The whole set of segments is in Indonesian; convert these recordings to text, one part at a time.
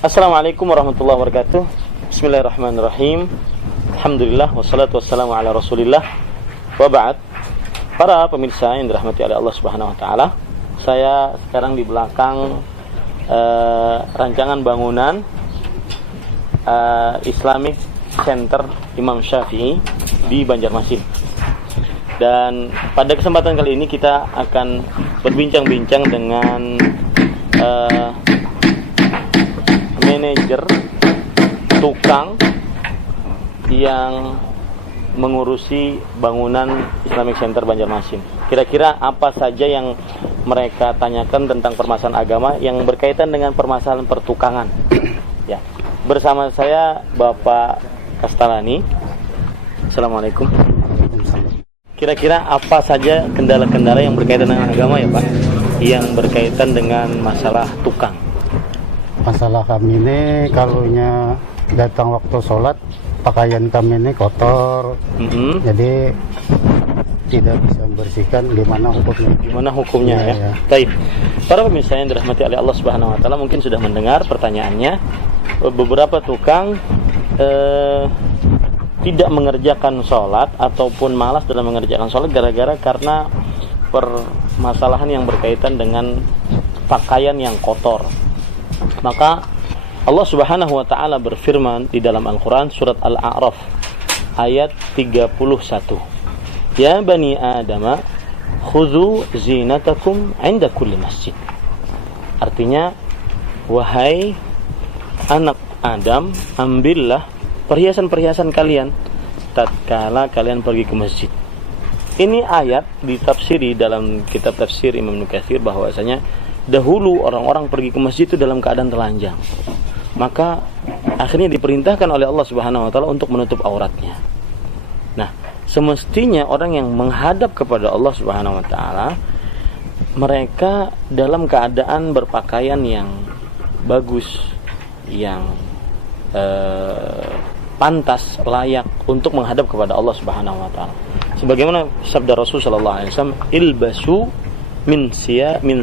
Assalamualaikum warahmatullahi wabarakatuh. Bismillahirrahmanirrahim. Alhamdulillah wassalatu wassalamu ala Rasulillah. Wa ba'd. Para pemirsa yang dirahmati oleh Allah Subhanahu wa taala, saya sekarang di belakang rancangan bangunan Islamic Center Imam Syafi'i di Banjarmasin. Dan pada kesempatan kali ini kita akan berbincang-bincang dengan manajer tukang yang mengurusi bangunan Islamic Center Banjarmasin. Kira-kira apa saja yang mereka tanyakan tentang permasalahan agama yang berkaitan dengan permasalahan pertukangan. Ya, bersama saya Bapak Kastalani. Assalamualaikum. Kira-kira apa saja kendala-kendala yang berkaitan dengan agama ya Pak, yang berkaitan dengan masalah tukang? Masalah kami ini kalunya datang waktu sholat, pakaian kami ini kotor, jadi tidak bisa membersihkan. Gimana hukumnya? Gimana hukumnya ya? Baik. Para pemirsa yang dirahmati oleh Allah Subhanahu Wa Taala mungkin sudah mendengar pertanyaannya. Beberapa tukang tidak mengerjakan sholat ataupun malas dalam mengerjakan sholat karena permasalahan yang berkaitan dengan pakaian yang kotor. Maka Allah Subhanahu wa taala berfirman di dalam Al-Qur'an surat Al-A'raf ayat 31. Ya bani Adam, khudhu zinatakum 'inda kulli masjid. Artinya, wahai anak Adam, ambillah perhiasan-perhiasan kalian tatkala kalian pergi ke masjid. Ini ayat ditafsiri dalam kitab tafsir Imam Nukatsir bahwasanya dahulu orang-orang pergi ke masjid itu dalam keadaan telanjang. Maka akhirnya diperintahkan oleh Allah Subhanahu wa taala untuk menutup auratnya. Nah, semestinya orang yang menghadap kepada Allah Subhanahu wa taala mereka dalam keadaan berpakaian yang bagus, yang pantas, layak untuk menghadap kepada Allah Subhanahu wa taala. Sebagaimana sabda Rasul sallallahu alaihi wasallam, "Ilbasu min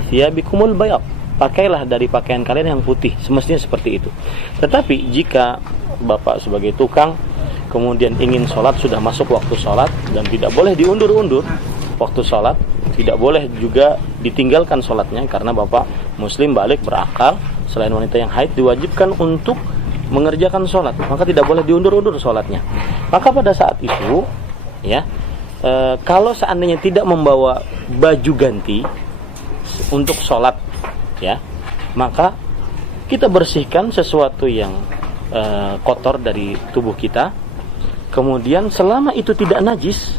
thiyabikumul bayad." Pakailah dari pakaian kalian yang putih, semestinya seperti itu. Tetapi jika Bapak sebagai tukang kemudian ingin sholat, sudah masuk waktu sholat dan tidak boleh diundur-undur waktu sholat, tidak boleh juga ditinggalkan sholatnya karena Bapak muslim balik berakal, selain wanita yang haid diwajibkan untuk mengerjakan sholat, maka tidak boleh diundur-undur sholatnya. Maka pada saat itu ya, kalau seandainya tidak membawa baju ganti untuk sholat ya, maka kita bersihkan sesuatu yang kotor dari tubuh kita. Kemudian selama itu tidak najis,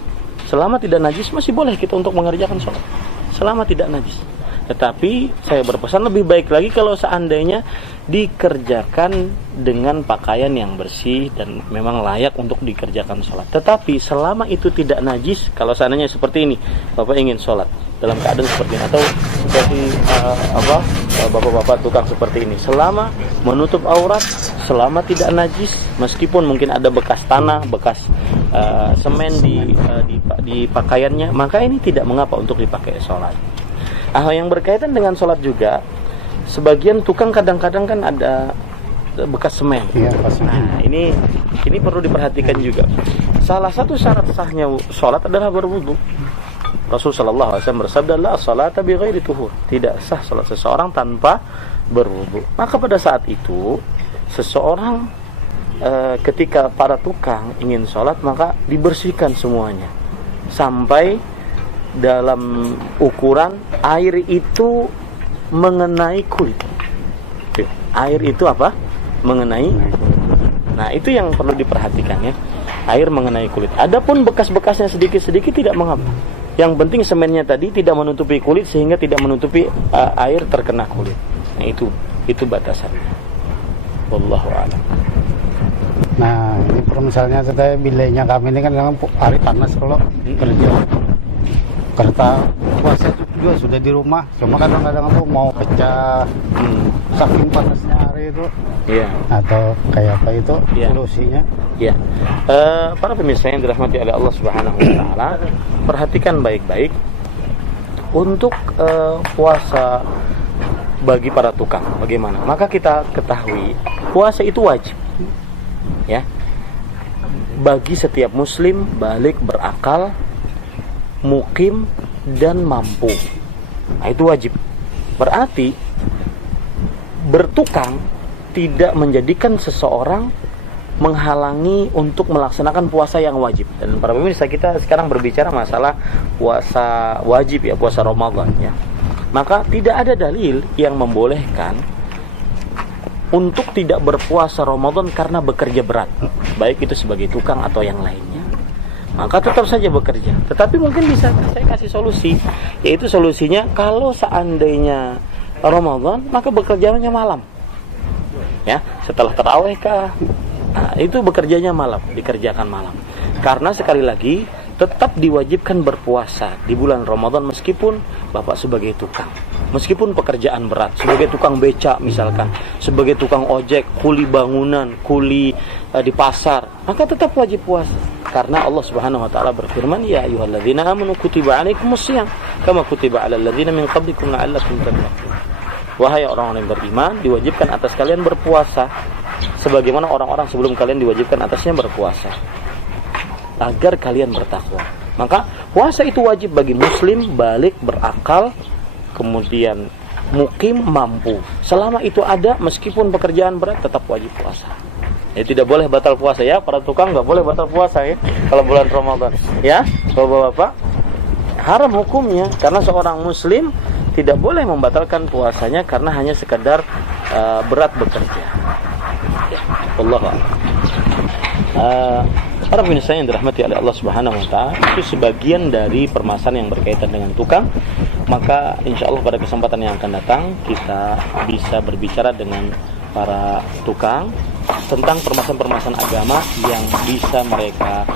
masih boleh kita untuk mengerjakan sholat selama tidak najis. Tetapi saya berpesan lebih baik lagi kalau seandainya dikerjakan dengan pakaian yang bersih dan memang layak untuk dikerjakan sholat. Tetapi selama itu tidak najis, kalau seandainya seperti ini, Bapak ingin sholat dalam keadaan seperti ini, atau seperti bapak-bapak tukang seperti ini, selama menutup aurat, selama tidak najis, meskipun mungkin ada bekas tanah, bekas semen di pakaiannya, maka ini tidak mengapa untuk dipakai sholat. Yang berkaitan dengan sholat juga, sebagian tukang kadang-kadang kan ada bekas semen. Ya, nah, ini perlu diperhatikan juga. Salah satu syarat sahnya sholat adalah berwudu. Rasulullah sallallahu alaihi wasallam bersabda, "La sholata bighairi tuhur." Tidak sah sholat seseorang tanpa berwudu. Maka pada saat itu seseorang ketika para tukang ingin sholat, maka dibersihkan semuanya sampai dalam ukuran air itu mengenai kulit. Air itu apa? Mengenai. Nah, itu yang perlu diperhatikan ya. Air mengenai kulit. Adapun bekas-bekasnya sedikit-sedikit tidak mengapa. Yang penting semennya tadi tidak menutupi kulit sehingga tidak menutupi air terkena kulit. Nah, itu batasannya. Wallahu a'lam. Nah, ini kalau misalnya saya bilayanya kami ini kan memang hari panas kalau kerja. kereta puasa juga sudah di rumah, cuma kadang-kadang tuh mau pecah saking panasnya hari itu. Iya. Atau kayak apa itu solusinya? Iya. Para pemirsa yang dirahmati oleh Allah Subhanahu wa taala, perhatikan baik-baik untuk puasa bagi para tukang bagaimana? Maka kita ketahui puasa itu wajib. Ya. Bagi setiap muslim balik berakal, mukim dan mampu. Nah, itu wajib. Berarti bertukang tidak menjadikan seseorang menghalangi untuk melaksanakan puasa yang wajib. Dan para pemirsa, kita sekarang berbicara masalah puasa wajib ya, puasa Ramadan ya. Maka tidak ada dalil yang membolehkan untuk tidak berpuasa Ramadan karena bekerja berat, baik itu sebagai tukang atau yang lainnya. Maka tetap saja bekerja. Tetapi mungkin bisa saya kasih solusi, yaitu solusinya kalau seandainya Ramadan, maka bekerjanya malam. Ya, setelah tarawih kah? Nah, itu bekerjanya malam, dikerjakan malam. Karena sekali lagi tetap diwajibkan berpuasa di bulan Ramadan meskipun Bapak sebagai tukang, meskipun pekerjaan berat, sebagai tukang beca misalkan, sebagai tukang ojek, kuli bangunan, kuli di pasar, maka tetap wajib puasa. Karena Allah Subhanahu wa taala berfirman, ya ayyuhalladzina amanu kutiba alaikumusiyam kama kutiba alal ladzina min qablikum la'allakum tattaqun. Wahai orang-orang yang beriman, diwajibkan atas kalian berpuasa sebagaimana orang-orang sebelum kalian diwajibkan atasnya berpuasa, agar kalian bertakwa. Maka puasa itu wajib bagi muslim balik berakal, kemudian mukim mampu. Selama itu ada, meskipun pekerjaan berat, tetap wajib puasa. Ya, tidak boleh batal puasa ya, para tukang nggak boleh batal puasa ya kalau bulan Ramadan. Ya, Bapak-bapak, haram hukumnya karena seorang muslim tidak boleh membatalkan puasanya karena hanya sekedar berat bekerja. Ya, Allah. Para pemirsa yang dirahmati oleh Allah Subhanahu wa taala, itu sebagian dari permasalahan yang berkaitan dengan tukang. Maka insya Allah pada kesempatan yang akan datang kita bisa berbicara dengan para tukang tentang permasalahan-permasalahan agama yang bisa mereka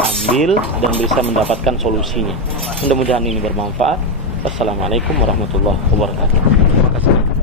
ambil dan bisa mendapatkan solusinya. Mudah-mudahan ini bermanfaat. Wassalamualaikum warahmatullahi wabarakatuh. Terima kasih.